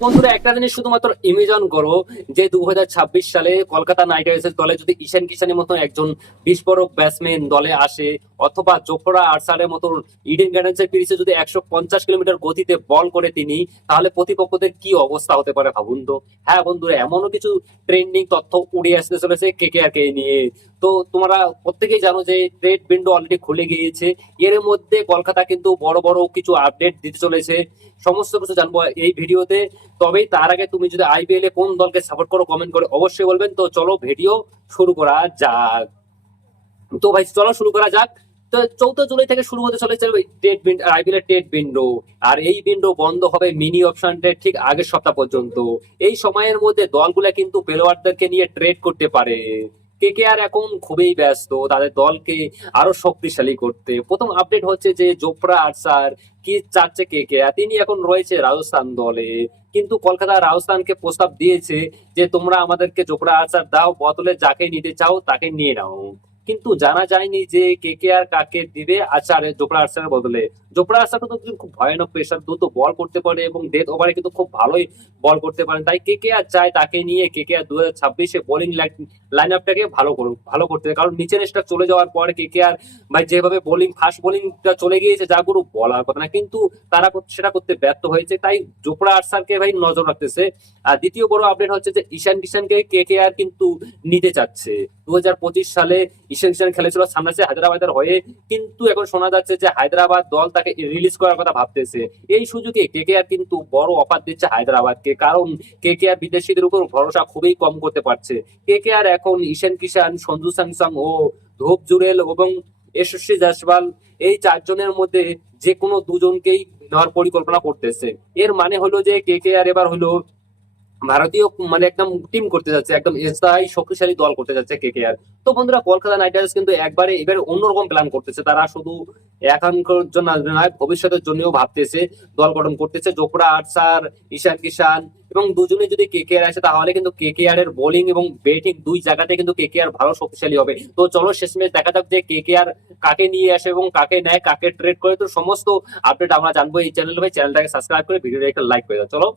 বন্ধুরা একটা জিনিস শুধুমাত্র ইমেজিন করো যে 2026 সালে কলকাতা নাইট রাইডার্সের দলে যদি ঈশান কিষানের মতো একজন বিস্ফোরক ব্যাটসম্যান দলে আসে, অথবা জোফরা আর্চারের মতো ইডেন গার্ডেন্সের পিচে যদি 150 কিলোমিটার গতিতে বল করে তিনি, তাহলে প্রতিপক্ষদের কি অবস্থা হতে পারে ভাবুন তো। হ্যাঁ বন্ধুরা, এমনও কিছু ট্রেন্ডিং তথ্য উড়ে আসতে চলেছে কেকেআর কে নিয়ে। তো তোমরা প্রত্যেকেই জানো যে ট্রেড উইন্ডো অলরেডি খুলে গিয়েছে। এর মধ্যে কলকাতা কিন্তু বড় বড় কিছু আপডেট দিতে চলেছে, সমস্ত কিছু জানবো এই ভিডিওতে। তবেই তার আগে তুমি যদি আইপিএল এ কোন দলকে সাপোর্ট করো কমেন্ট করে অবশ্যই বলবেন। তো চলো ভিডিও শুরু করা যাক। তো ভাই চলো শুরু করা যাক। তো 14 জুলাই থেকে শুরু হতে চলেছে আইপিএল এর টেট উইন্ডো। আর এই উইন্ডো বন্ধ হবে মিনি অপশন ট্রেড ঠিক আগের সপ্তাহ পর্যন্ত। এই সময়ের মধ্যে দলগুলা কিন্তু প্লেয়ারদেরকে নিয়ে ট্রেড করতে পারে। কেকেআর এখন খুবই ব্যস্ত তাদের দলকে আরো শক্তিশালী করতে। প্রথম আপডেট হচ্ছে যে জোফরা আর্চার কি চাচ্ছে কেকেআর, তিনি এখন রয়েছে রাজস্থান দলে। কিন্তু কলকাতা রাজস্থানকে প্রস্তাব দিয়েছে যে তোমরা আমাদেরকে জোফরা আর্চার দাও, বদলে যাকে নিতে চাও তাকে নিয়ে নাও। কিন্তু জানা যায়নি যে কেকেআর কাকে দিবে আচারে জোফরা আর্চারের বদলে। জোফরা আর্চার কিন্তু খুব ভয়ানক পেসার, দ্রুত বল করতে পারে এবং ডেথ ওভারে কিন্তু খুব ভালোই বল করতে পারেন। তাই কেকেআর চায় তাকে নিয়ে কেকেআর 2026-এ বোলিং লাইন আপটাকে ভালো করতে হবে। কারণ নিচের স্টার চলে যাওয়ার পরে কেকেআর ভাই যেভাবে বোলিং ফাস্ট বোলিংটা চলে গিয়েছে যা গুরু বলার কথা না, কিন্তু তারা সেটা করতে ব্যর্থ হয়েছে। তাই জোফরা আর্চারকে ভাই নজর রাখতেছে। আর দ্বিতীয় বড় আপডেট হচ্ছে যে ঈশান কিষানকে কেকেআর কিন্তু নিতে চাচ্ছে। 2025 সালে ঈশান কিষান খেলেছিল সানরাইজার্স হায়দ্রাবাদের হয়ে, কিন্তু এখন শোনা যাচ্ছে যে হায়দ্রাবাদ দল তাকে রিলিজ করার কথা ভাবতেছে। এই সুযোগে কেকেআর কিন্তু বড় অফার দিচ্ছে হায়দ্রাবাদকে, কারণ কেকেআর বিদেশিদের উপর ভরসা খুবই কম করতে পারছে। কেকেআর এখন ঈশান কিষান, সঞ্জু স্যামসং ও ধোপ জুরেল এবং যশস্বী জয়সওয়াল এই চারজনের মধ্যে যে কোনো দুজনকেই নেওয়ার পরিকল্পনা করতেছে। এর মানে হলো যে কেকেআর এবার হলো ভারতীয় মানে একদম টিম করতে যাচ্ছে, একদম স্থায়ী শক্তিশালী দল করতে যাচ্ছে কেকেআর। তো বন্ধুরা, কলকাতা নাইট রাইডার্স কিন্তু একবারে এবারে অন্যরকম প্ল্যান করতেছে। তারা শুধু এখনকার জন্য নয়, ভবিষ্যতের জন্যও ভাবতেছে, দল গঠন করতেছে। জোফরা আর্চার, ঈশান কিষান এবং দুজনে যদি কেকেআর আসে, তাহলে কিন্তু কেকেআর এর বোলিং এবং ব্যাটিং দুই জায়গাতে কিন্তু কেকেআর ভালো শক্তিশালী হবে। তো চলো শেষমেশ দেখা যাক যে কেকেআর কাকে নিয়ে আসে এবং কাকে নেয়, কাকে ট্রেড করে। তো সমস্ত আপডেট আমরা জানবো এই চ্যানেলে। ভাই চ্যানেলটাকে সাবস্ক্রাইব করে ভিডিওটা একটা লাইক করে দাও। চলো।